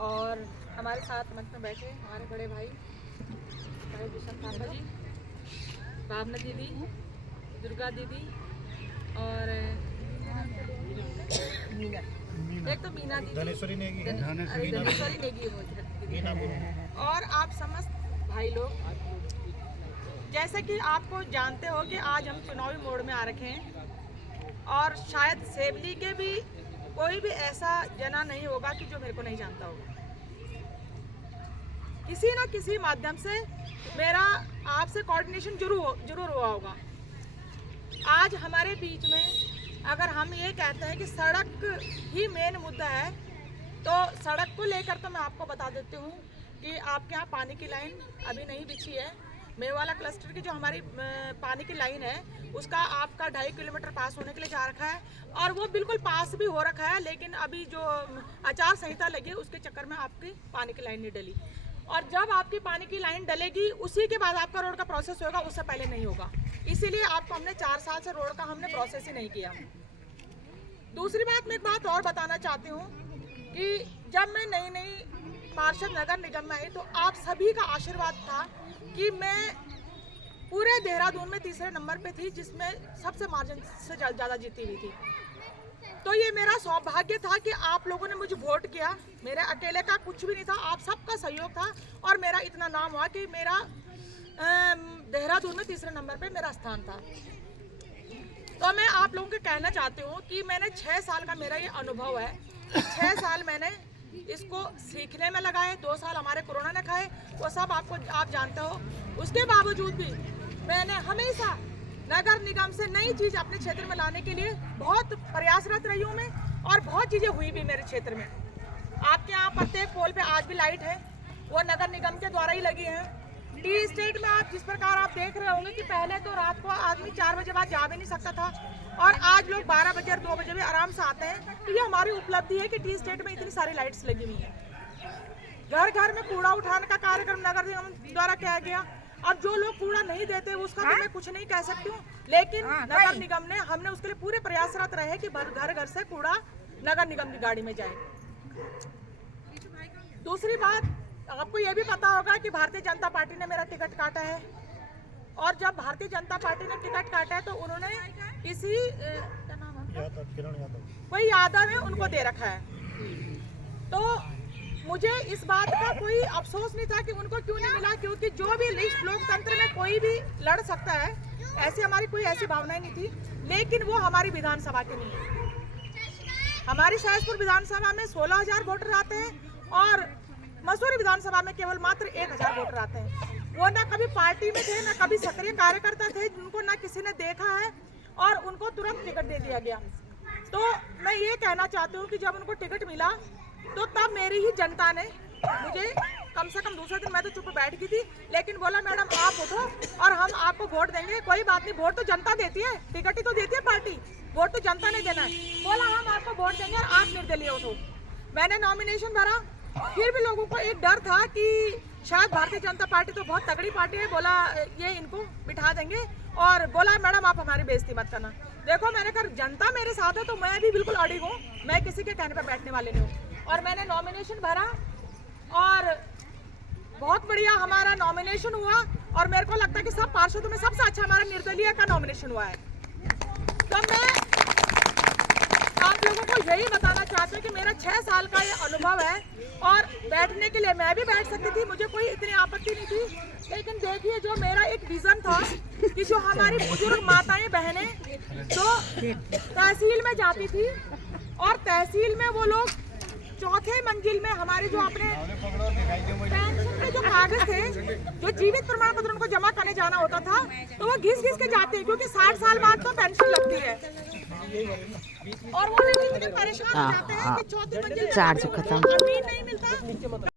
और हमारे साथ मंच में बैठे हमारे बड़े भाई दुष्यंत पापा जी, भावना दीदी, दुर्गा दीदी और एक तो मीना दीदी, धनेश्वरी नेगी और आप समस्त भाई लोग, जैसे कि आपको जानते हो कि आज हम चुनावी मोड़ में आ रखे हैं और शायद सेवली के भी कोई भी ऐसा जना नहीं होगा कि जो मेरे को नहीं जानता होगा। किसी न किसी माध्यम से मेरा आपसे कोऑर्डिनेशन जरूर हुआ होगा। आज हमारे बीच में अगर हम ये कहते हैं कि सड़क ही मेन मुद्दा है, तो सड़क को लेकर तो मैं आपको बता देती हूँ कि आपके यहाँ पानी की लाइन अभी नहीं बिछी है। मेवाला क्लस्टर की जो हमारी पानी की लाइन है उसका आपका 2.5 किलोमीटर पास होने के लिए जा रखा है और वो बिल्कुल पास भी हो रखा है, लेकिन अभी जो आचार संहिता लगी उसके चक्कर में आपकी पानी की लाइन नहीं डली। और जब आपकी पानी की लाइन डलेगी उसी के बाद आपका रोड का प्रोसेस होगा, उससे पहले नहीं होगा। इसीलिए आपको हमने 4 साल से रोड का हमने प्रोसेस ही नहीं किया। दूसरी बात, मैं एक बात और बताना चाहती हूँ कि जब मैं नई पार्षद नगर निगम में आई तो आप सभी का आशीर्वाद था कि मैं पूरे देहरादून में तीसरे नंबर पे थी, जिसमें सबसे मार्जिन से ज़्यादा जीती हुई थी। तो ये मेरा सौभाग्य था कि आप लोगों ने मुझे वोट किया। मेरे अकेले का कुछ भी नहीं था, आप सबका सहयोग था और मेरा इतना नाम हुआ कि मेरा देहरादून में तीसरे नंबर पे मेरा स्थान था। तो मैं आप लोगों को कहना चाहती हूँ कि मैंने 6 साल का मेरा ये अनुभव है। 6 साल मैंने इसको सीखने में लगाए, 2 साल हमारे कोरोना ने खाए, वो सब आप जानते हो। उसके बावजूद भी मैंने हमेशा नगर निगम से नई चीज़ अपने क्षेत्र में लाने के लिए बहुत प्रयासरत रही हूँ मैं, और बहुत चीज़ें हुई भी मेरे क्षेत्र में। आपके यहाँ प्रत्येक पोल पे आज भी लाइट है, वो नगर निगम के द्वारा ही लगी है। टी स्टेट में आप जिस प्रकार आप देख रहे होंगे कि पहले तो रात को आदमी 4 बजे बाद जा भी नहीं सकता था और आज लोग 12 बजे और 2 बजे भी आराम से आते हैं। तो ये हमारी उपलब्धि है कि टी स्टेट में इतनी सारी लाइट्स लगी हुई हैं। घर घर में कूड़ा उठाने का कार्यक्रम नगर निगम द्वारा किया गया। अब जो लोग कूड़ा नहीं देते उसका तो मैं कुछ नहीं कह सकती हूँ, लेकिन नगर निगम ने हमने उसके लिए पूरे प्रयासरत रहे कि घर घर से कूड़ा नगर निगम की गाड़ी में जाए। दूसरी बात, आपको ये भी पता होगा कि भारतीय जनता पार्टी ने मेरा टिकट काटा है, और जब भारतीय जनता पार्टी ने टिकट काटा है तो उन्होंने किसी क्या नाम है, कोई यादव है, उनको दे रखा है। तो मुझे इस बात का कोई अफसोस नहीं था कि उनको क्यों नहीं मिला, क्योंकि जो भी लिस्ट लोकतंत्र में कोई भी लड़ सकता है, ऐसी हमारी कोई ऐसी भावनाएं नहीं थी। लेकिन वो हमारी विधानसभा के नहीं है। हमारी सहसपुर विधानसभा में 16,000 वोटर आते हैं और मसूरी विधानसभा में केवल मात्र 1,000 वोटर आते हैं। वो ना कभी पार्टी में थे, ना कभी सक्रिय कार्यकर्ता थे, जिनको ना किसी ने देखा है, और उनको तुरंत टिकट दे दिया गया। तो मैं ये कहना चाहती हूँ कि जब उनको टिकट मिला तो तब मेरी ही जनता ने मुझे कम से कम दूसरे दिन, मैं तो चुप बैठ गई थी, लेकिन बोला मैडम आप उठो और हम आपको वोट देंगे। कोई बात नहीं, वोट तो जनता देती है, टिकट ही तो देती है पार्टी, वोट तो जनता ने देना है। बोला हम आपको वोट देंगे और आप निर्दलीय उठो। मैंने नॉमिनेशन भरा, फिर भी लोगों को एक डर था कि शायद भारतीय जनता पार्टी तो बहुत तगड़ी पार्टी है, बोला ये इनको बिठा देंगे, और बोला मैडम आप हमारी बेइज्जती मत करना। देखो मैंने कहा जनता मेरे साथ है तो मैं भी बिल्कुल अड़ी हूँ, मैं किसी के कहने पर बैठने वाले नहीं हूँ। और मैंने नॉमिनेशन भरा और बहुत बढ़िया हमारा नॉमिनेशन हुआ, और मेरे को लगता है कि सब पार्षदों में सबसे अच्छा हमारा निर्दलीय का नॉमिनेशन हुआ है। तो मैं आप लोगों को यही बताना चाहती हूँ कि मेरा 6 साल का ये अनुभव है, और बैठने के लिए मैं भी बैठ सकती थी, मुझे कोई इतनी आपत्ति नहीं थी। लेकिन देखिए जो मेरा एक विजन था कि जो हमारी बुजुर्ग माताएं बहनें जो तहसील में जाती थी और तहसील में वो लोग चौथे मंजिल में हमारे जो अपने पेंशन के जो कागज थे, जो जीवित प्रमाण पत्र उनको जमा करने जाना होता था, तो वो घिस घिस के जाते हैं, क्योंकि 60 साल बाद तो पेंशन लगती है, और वो इतने परेशान हो जाते हैं कि चौथी मंजिल में जमीन नहीं मिलता।